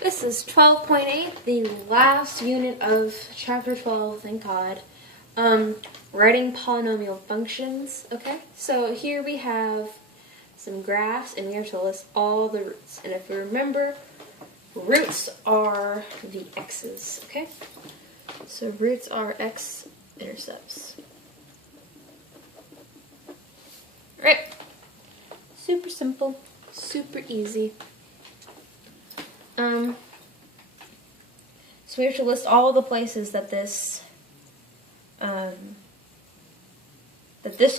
This is 12.8, the last unit of chapter 12, thank God. Writing polynomial functions, okay? So here we have some graphs, and we have to list all the roots. And if you remember, roots are the x's, okay? So roots are x-intercepts. Alright, super simple, super easy. So we have to list all the places that this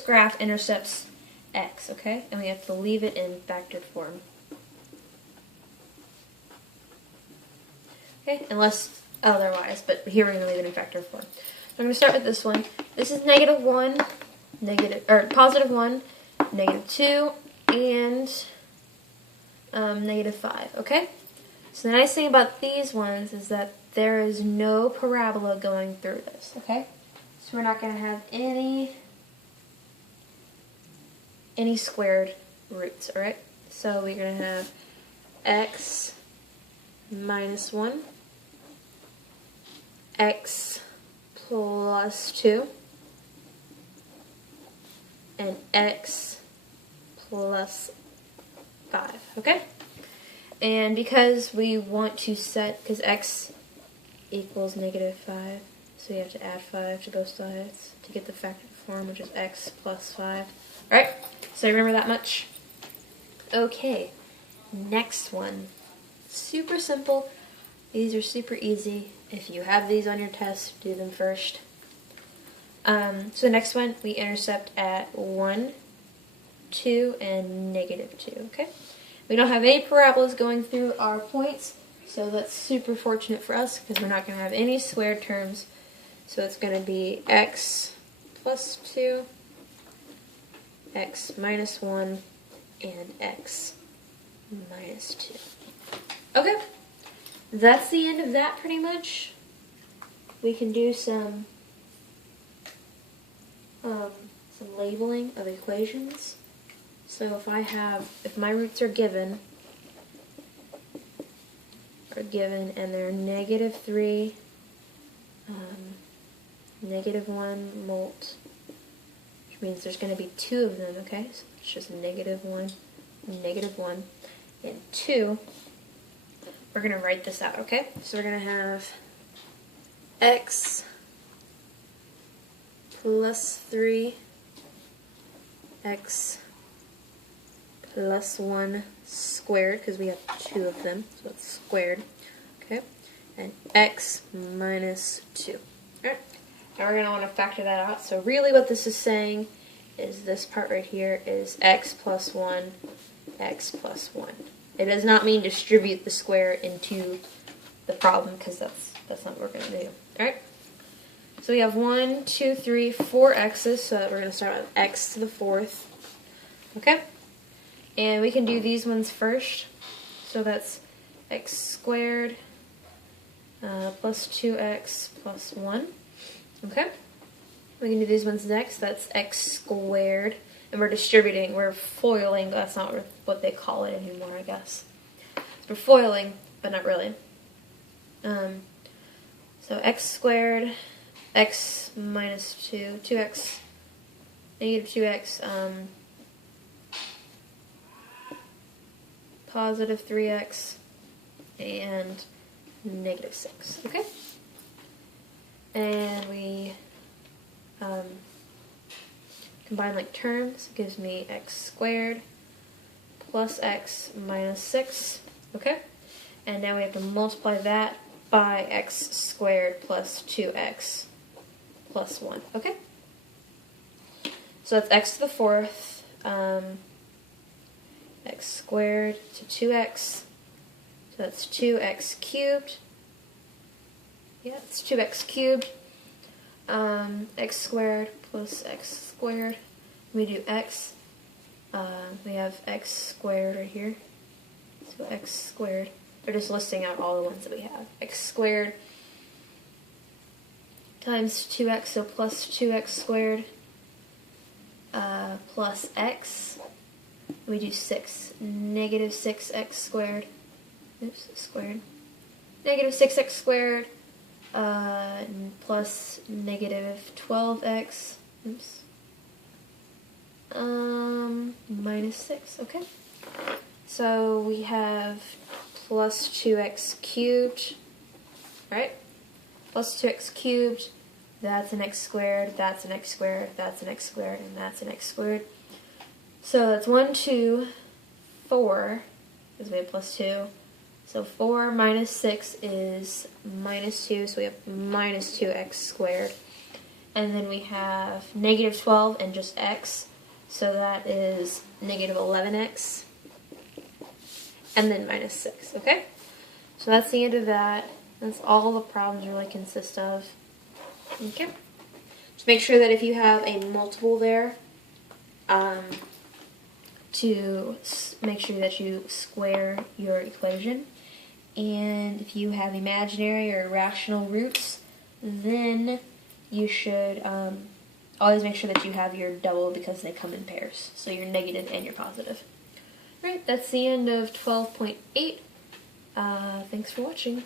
graph intercepts x, okay? And we have to leave it in factored form. Okay, unless otherwise, but here we're going to leave it in factored form. So I'm going to start with this one. This is -1, +1, -2, and -5, okay? So the nice thing about these ones is that there is no parabola going through this, okay? So we're not going to have any squared roots, alright? So we're going to have x minus 1, x plus 2, and x plus 5, okay? And because we want to set, because x equals -5, so you have to add 5 to both sides to get the factored form, which is x plus 5. Alright, so remember that much? Okay, next one. Super simple. These are super easy. If you have these on your test, do them first. So the next one, we intercept at 1, 2, and -2, okay? We don't have any parabolas going through our points, so that's super fortunate for us because we're not going to have any squared terms. So it's going to be x plus 2, x minus 1, and x minus 2. Okay, that's the end of that pretty much. We can do some labeling of equations. So if my roots are given and they're -3, -1 molt, which means there's going to be 2 of them, okay? So it's just -1, -1, and 2. We're going to write this out, okay? So we're going to have x plus 3, x plus 1 squared, because we have 2 of them, so it's squared, okay? And x minus 2. Alright, now we're going to want to factor that out. So really what this is saying is this part right here is x plus 1, x plus 1. It does not mean distribute the square into the problem, because that's not what we're going to do. Alright, so we have 1, 2, 3, 4 x's, so we're going to start with x to the 4th, okay? And we can do these ones first. So that's x squared plus 2x plus 1. Okay? We can do these ones next. That's x squared. And we're distributing. We're foiling. That's not what they call it anymore, I guess. So we're foiling, but not really. So x squared, x minus 2, 2x, -2x, positive 3x, and -6, okay? And we combine like terms. It gives me x squared plus x minus 6, okay? And now we have to multiply that by x squared plus 2x plus 1, okay? So that's x to the 4th, x squared to 2x, so that's 2x cubed. Yeah, it's 2x cubed. X squared plus x squared. We do x. We have x squared right here. So x squared. We're just listing out all the ones that we have. X squared times 2x, so plus 2x squared plus x. We do 6, -6x squared. Oops, squared. negative 6x squared plus negative 12x, oops, minus 6, okay? So we have plus 2x cubed, right? Plus 2x cubed, that's an x squared, that's an x squared, that's an x squared, and that's an x squared. So that's 1, 2, 4, because we have plus 2. So 4 minus 6 is minus 2, so we have minus 2x squared. And then we have negative 12 and just x, so that is negative 11x. And then minus 6, okay? So that's the end of that. That's all the problems really consist of. Okay? Just make sure that if you have a multiple there, to make sure that you square your equation. And if you have imaginary or irrational roots, then you should always make sure that you have your double because they come in pairs. So your negative and your positive. Alright, that's the end of 12.8. Thanks for watching.